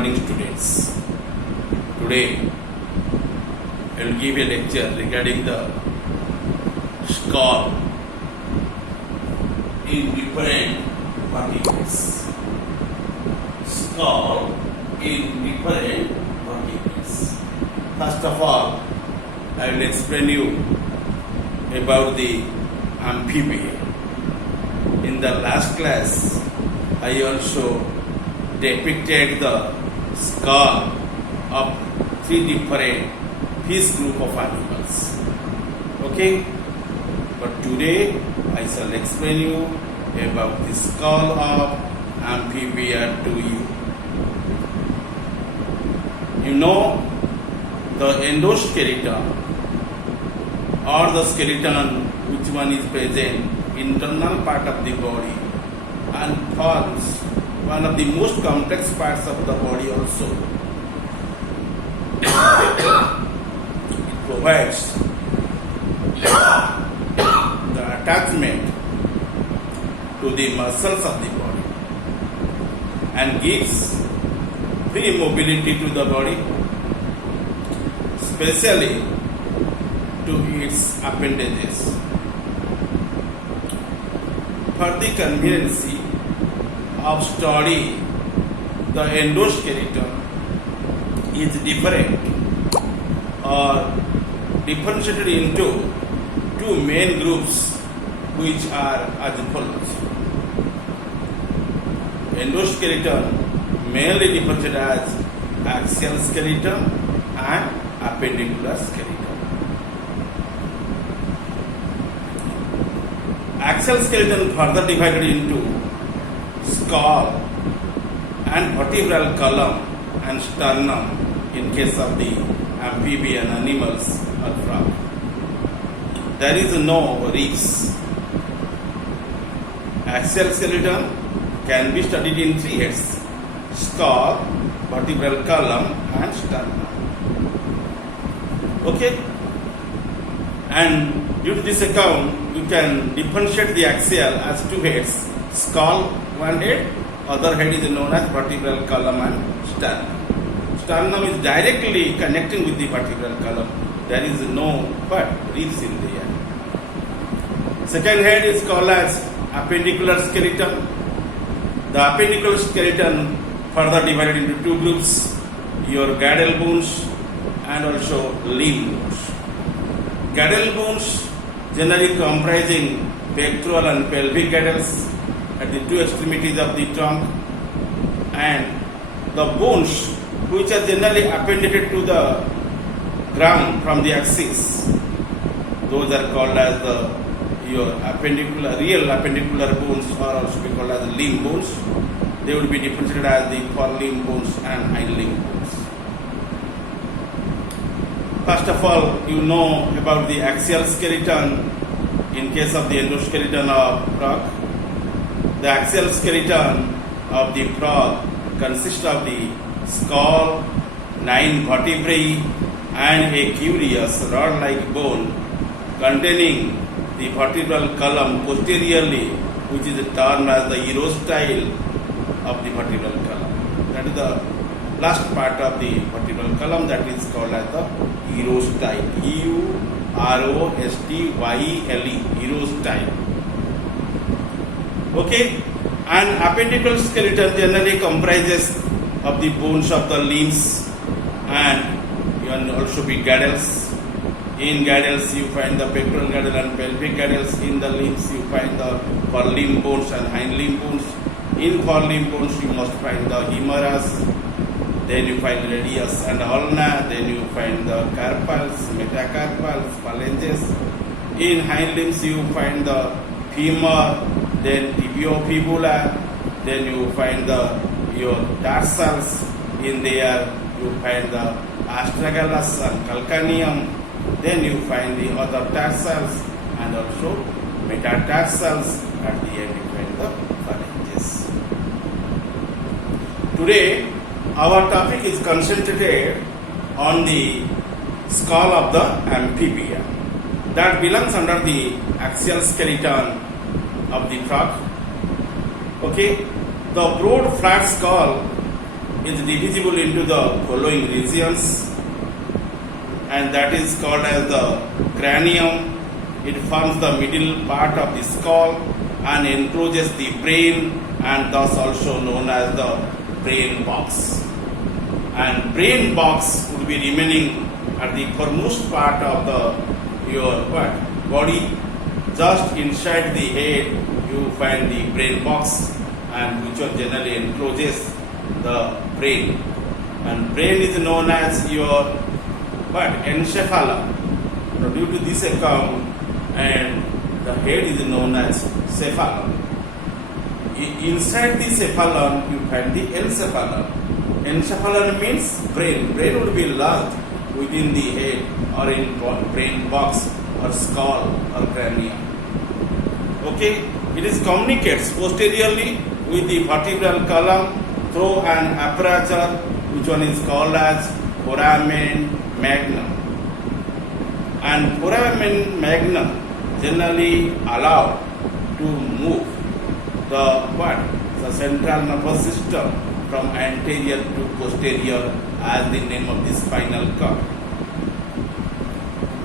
morning, students. Today I will give a lecture regarding the skull in different vertebrates. Skull in different vertebrates. First of all, I will explain you about the amphibia. In the last class, I also depicted the skull of three different fish group of animals. Okay? But today I shall explain you about the skull of amphibia to you. You know the endoskeleton or the skeleton which one is present internal part of the body and forms one of the most complex parts of the body also. It provides the attachment to the muscles of the body and gives free mobility to the body, especially to its appendages. For the convenience of study, the endoskeleton is different or differentiated into two main groups which are as follows. Endoskeleton mainly differentiated as axial skeleton and appendicular skeleton. Axial skeleton further divided into skull and vertebral column and sternum in case of the amphibian animals or frog. There is no ribs. Axial skeleton can be studied in three heads: skull, vertebral column and sternum. Okay? And due to this account, you can differentiate the axial as two heads: skull, one head, other head is known as vertebral column and sternum. Sternum is directly connecting with the vertebral column. There is no ribs in the end. Second head is called as appendicular skeleton. The appendicular skeleton further divided into two groups: your girdle bones and also limb bones. Girdle bones generally comprising pectoral and pelvic girdles at the two extremities of the trunk, and the bones which are generally appendated to the ground from the axis, those are called as your real appendicular bones, or also be called as limb bones. They would be differentiated as the forelimb bones and hind limb bones. First of all, you know about the axial skeleton in case of the endoskeleton of frog. The axial skeleton of the frog consists of the skull, 9 vertebrae and a curious rod-like bone containing the vertebral column posteriorly, which is termed as the urostyle of the vertebral column. That is the last part of the vertebral column, that is called as the urostyle. urostyle, urostyle. Okay, and appendicular skeleton generally comprises of the bones of the limbs and can also be girdles. In girdles you find the pectoral girdle and pelvic girdles. In the limbs you find the forelimb bones and hind limb bones. In forelimb bones you must find the humerus, then you find radius and ulna, then you find the carpals, metacarpals, phalanges. In hind limbs you find the femur, then tibiofibula, then you find your tarsals. In there you find the astragalus and calcaneum, then you find the other tarsals and also metatarsals. At the end you find the phalanges. Today our topic is concentrated on the skull of the amphibia that belongs under the axial skeleton of the frog. Okay, the broad flat skull is divisible into the following regions, and that is called as the cranium. It forms the middle part of the skull and encloses the brain, and thus also known as the brain box. And brain box would be remaining at the foremost part of your body. Just inside the head you find the brain box, and which one generally encloses the brain. And brain is known as your encephalon. So due to this account, and the head is known as cephalon. Inside the cephalon you find the encephalon. Encephalon means brain. Brain would be lodged within the head or in brain box or skull or cranium. Okay, it is communicates posteriorly with the vertebral column through an apparatus which one is called as foramen magnum. And foramen magnum generally allowed to move the central nervous system from anterior to posterior as the name of the spinal cord.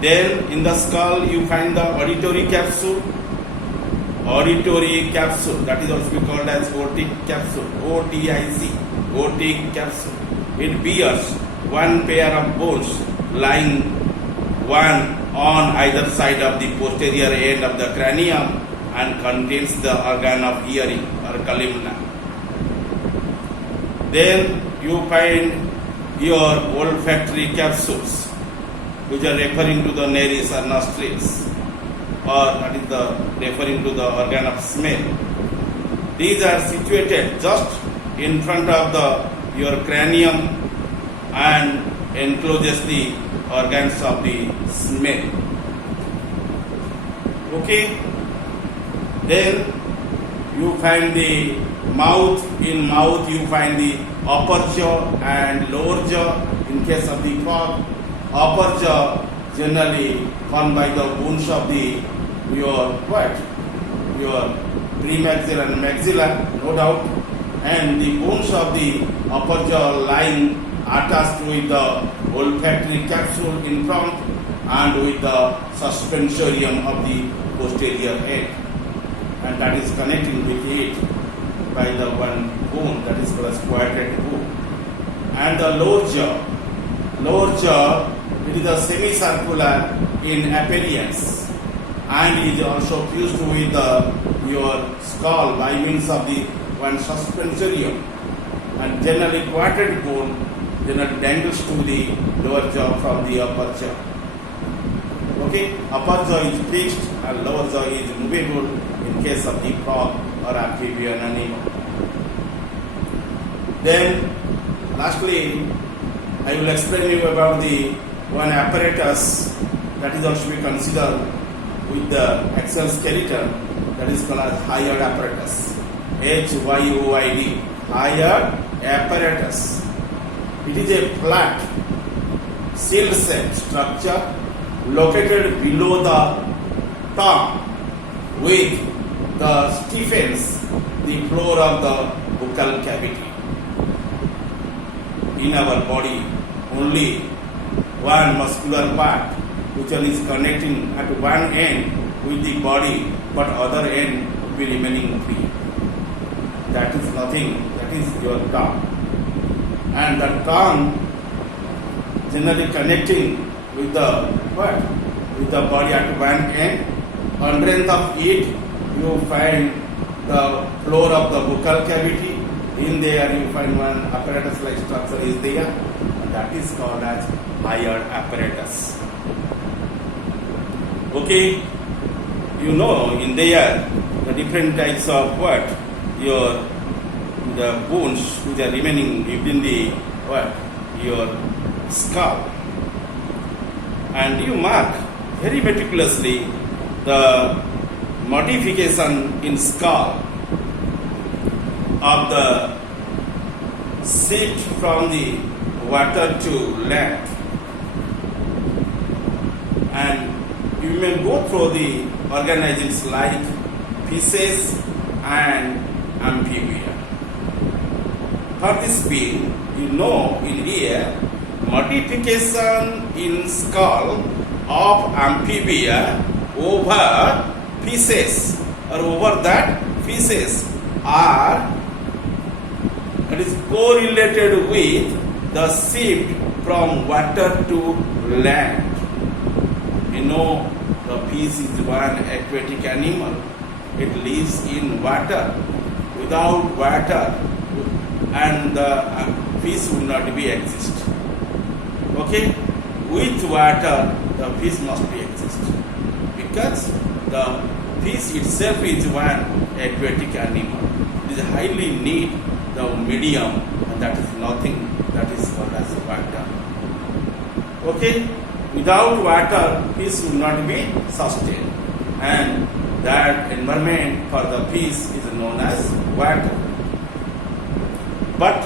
Then in the skull you find the auditory capsule. Auditory capsule, that is also called as otic capsule, OTIC, otic capsule. It bears one pair of bones lying one on either side of the posterior end of the cranium and contains the organ of hearing or columna. Then you find your olfactory capsules, which are referring to the nares or nostrils, or that is the referring to the organ of smell. These are situated just in front of your cranium and encloses the organs of the smell. Okay. Then you find the mouth. In mouth you find the upper jaw and lower jaw. In case of the frog, upper jaw generally formed by the bones of your premaxilla and maxilla, no doubt, and the bones of the upper jaw lying attached with the olfactory capsule in front and with the suspensorium of the posterior end, and that is connecting with it by the one bone that is called as quadrate bone. And the lower jaw, it is a semicircular in appearance and is also fused with your skull by means of the one suspensorium, and generally quadrate bone generally dangles to the lower jaw from the upper jaw. Okay, upper jaw is fixed and lower jaw is movable in case of the frog or amphibian animal. Then lastly, I will explain you about the one apparatus that is also be considered with the axial skeleton, that is called as hyoid apparatus. HYOID, hyoid apparatus. It is a flat, shield-shaped structure located below the tongue, with the stiffens the floor of the buccal cavity. In our body, only one muscular part which one is connecting at one end with the body, but other end will be remaining free. That is nothing, that is your tongue. And the tongue generally connecting with the with the body at one end. Underneath of it you find the floor of the buccal cavity. In there you find one apparatus like structure is there, and that is called as hyoid apparatus. Okay, you know in there the different types of the bones which are remaining within the your skull, and you mark very meticulously the modification in skull of the shift from the water to land, and you may go through the organisms like fishes and amphibia. for this being, you know in here, modification in skull of amphibia over feces or over that feces are it is correlated with the shift from water to land. You know, the fish is one aquatic animal. It lives in water. Without water, and the fish would not be exist. Okay? With water, the fish must be exist. Because the fish itself is one aquatic animal. It is highly need the medium, and that is nothing that is called as water. Okay? Without water, fish will not be sustained, and that environment for the fish is known as water. But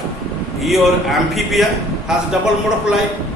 your amphibia has double mode of life.